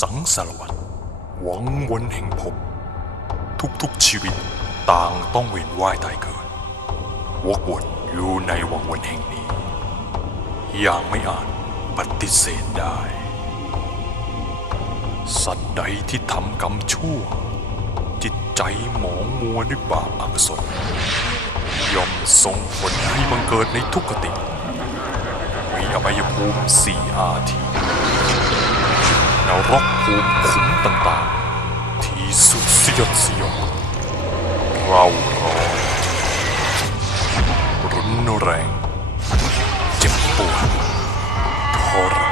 สังสารวัตรหวังวนแห่งภพทุกๆชีวิตต่างต้องเวียนว่ายตายเกิด วกวนอยู่ในวังวนแห่งนี้ อย่างไม่อาจปฏิเสธได้ สัตว์ใดที่ทำกรรมชั่ว จิตใจหมองมัวด้วยบาปอักุศลย่อมส่งผลให้บังเกิดในทุกขติ มีอบายภูมิสี่อาที นรกภูมิขุมต่างๆ ที่สุดสยดสยองเราร้อนรุนแรงเจ็บปวดทรม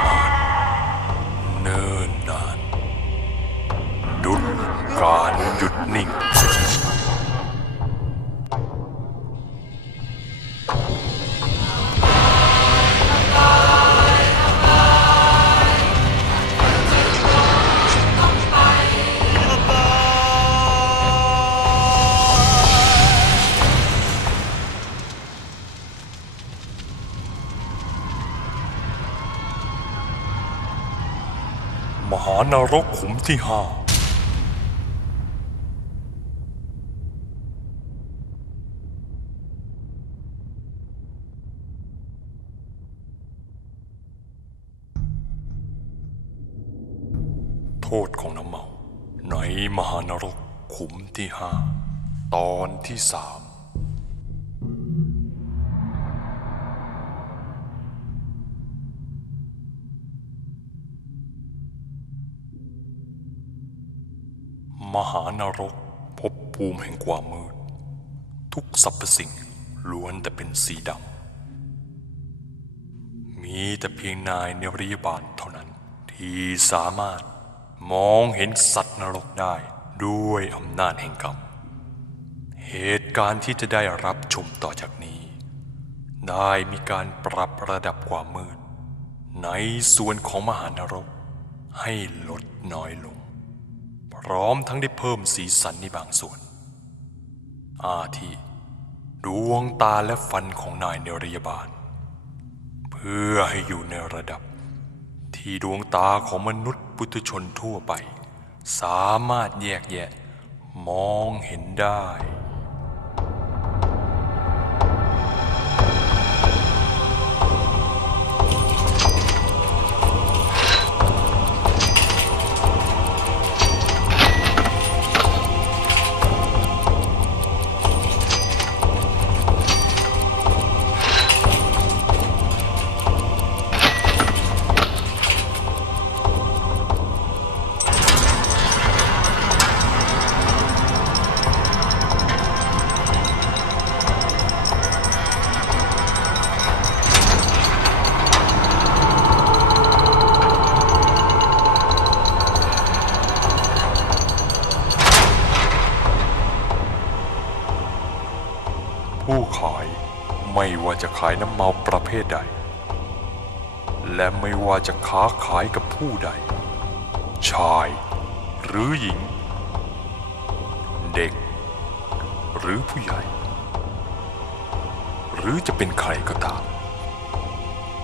นรกขุมที่ห้าโทษของน้ำเมา ในมหานรกขุมที่ห้า ตอนที่สาม มหานรกพบภูมิแห่งความมืด ทุกสรรพสิ่งล้วนแต่เป็นสีดำ มีแต่เพียงนายเนริยบาลเท่านั้นที่สามารถมองเห็นสัตว์นรกได้ด้วยอำนาจแห่งกรรม เหตุการณ์ที่จะได้รับชมต่อจากนี้ ได้มีการปรับระดับความมืด ในส่วนของมหานรกให้ลดน้อยลง พร้อมทั้งได้เพิ่มสีสันในบางส่วน อาทิดวงตาและฟันของนายเนรยบาล เพื่อให้อยู่ในระดับ ที่ดวงตาของมนุษย์ปุถุชนทั่วไป สามารถแยกแยะ มองเห็นได้ ไม่ว่าจะขายน้ำเมาประเภทใด และไม่ว่าจะค้าขายกับผู้ใด ชายหรือหญิง เด็ก หรือผู้ใหญ่ หรือจะเป็นใครก็ตาม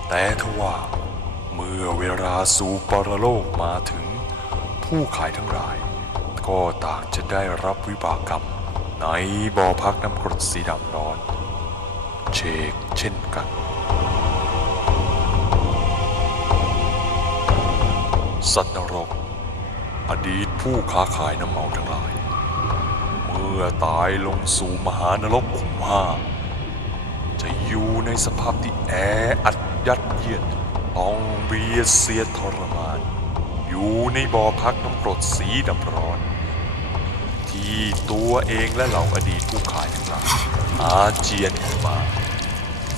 แต่ทว่าเมื่อเวลาสู่ปรโลกมาถึงผู้ขายทั้งหลาย ก็ต่างจะได้รับวิบากกรรมในบ่อพักน้ำกรดสีดำร้อน เชกเช่นกัน สัตว์นรก อดีตผู้ค้าขายน้ำเมาทั้งหลาย เมื่อตายลงสู่มหานรกขุมห้า จะอยู่ในสภาพที่แออัดยัดเยียดต้องเบียดเสียทรมาน อยู่ในบ่อพักน้ำกรดสีดำร้อน ที่ตัวเองและเหล่าอดีตผู้ขายทั้งหลาย อาเจียนออกมา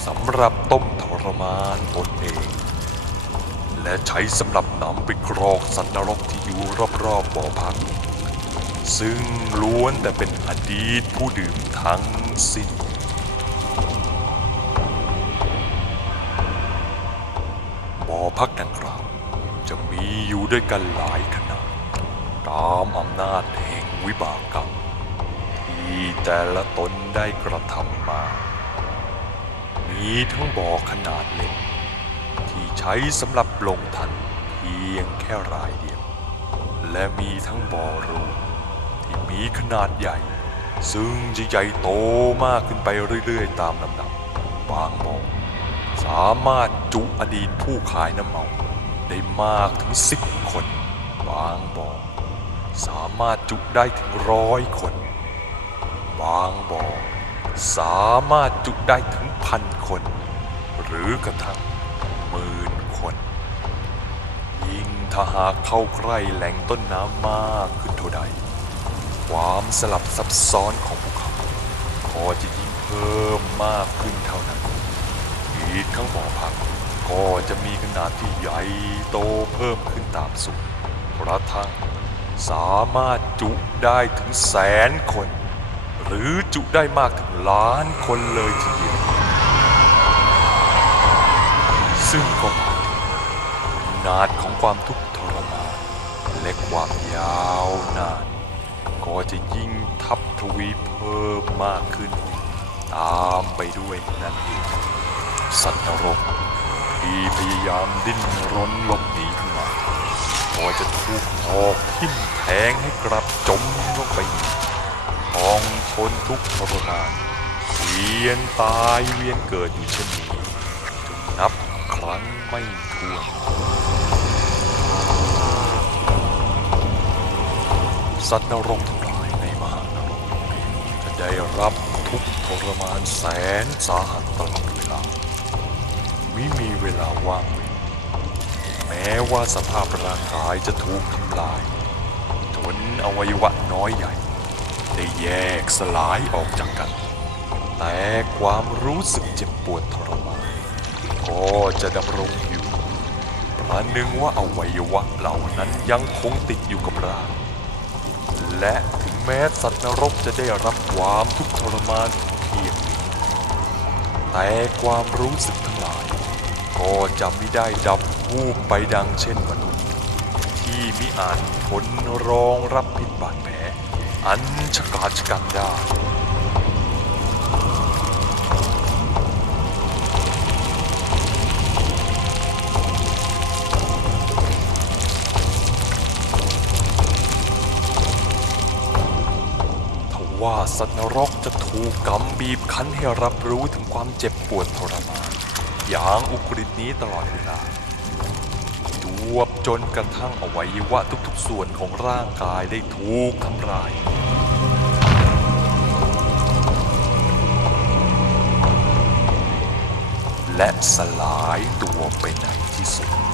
สำหรับต้มทรมานตนเอง และใช้สำหรับนำไปกรอกสัตว์นรกที่อยู่รอบๆบ่อพัก ซึ่งล้วนแต่เป็นอดีตผู้ดื่มทั้งสิ้นบ่อพักดังกล่าวจะมีอยู่ด้วยกันหลายขนาดตามอำนาจแห่งวิบากกรรม ที่แต่ละตนได้กระทำมา มีทั้งบ่อขนาดเล็ก ที่ใช้สำหรับลงทันเพียงแค่รายเดียว และมีทั้งบ่อรูที่มีขนาดใหญ่ ซึ่งจะใหญ่โตมากขึ้นไปเรื่อยๆ ตามลำดับ บางบ่อสามารถจุอดีตผู้ขายน้ำเมาได้มากถึงสิบคน บางบ่อสามารถจุได้ถึงร้อยคนางบ่อสามารถจุได้ถึงพันคน หรือกระทั่งหมื่นคน ยิ่งถ้าหากเข้าใกล้แหล่งต้นน้ำมากขึ้นเท่าใด ความสลับซับซ้อนของภูเขาก็จะยิ่งเพิ่มมากขึ้นเท่านั้น อีกทั้งบ่อพักก็จะมีขนาดที่ใหญ่โตเพิ่มขึ้นตามสูงกระทั่งสามารถจุได้ถึงแสนคน หรือจุได้มากถึงล้านคนเลยทีเดียว ซึ่งก็หมายถึงนาดของความทุกข์ทรมานและความยาวนาน ก็จะยิ่งทับทวีเพิ่มมากขึ้น ตามไปด้วยนั่นเองสัตว์นรกที่พยายามดิ้นรนหลบหนีขึ้นมาก็จะถูกหอกทิ่มแทงให้กลับจมลงไปอีกต้อง ทนทุกข์ทรมานเวียนตายเวียนเกิดอยู่เช่นนี้จนนับครั้งไม่ถ้วน สัตว์นรกทั้งหลายในมหานรกจะได้รับทุกข์ทรมานแสนสาหัสตลอดเวลาไม่มีเวลาว่างเว้นแม้ว่าสภาพร่างกายจะถูกทำลายจนอวัยวะน้อยใหญ่ ได้แยกสลายออกจากกัน แต่ความรู้สึกเจ็บปวดทรมานก็จะดำรงอยู่ประหนึ่งว่าอวัยวะเหล่านั้นยังคงติดอยู่กับร่างและถึงแม้สัตว์นรกจะได้รับความทุกข์ทรมานเพียงนี้แต่ความรู้สึกทั้งหลาย ก็จะไม่ได้ดับวูบไปดังเช่นมนุษย์ ที่มิอาจทนรองรับพิษบาดแผล อันชะกาจกันได้ทว่าสัตว์นรกจะถูกกำบีบคั้นให้รับรู้ถึงความเจ็บปวดทรมานอย่างอุกฤษนี้ตลอดเวลา วบจนกระทั่งอวัยวะทุกๆส่วนของร่างกายได้ถูกทำลายและสลายตัวไปในที่สุด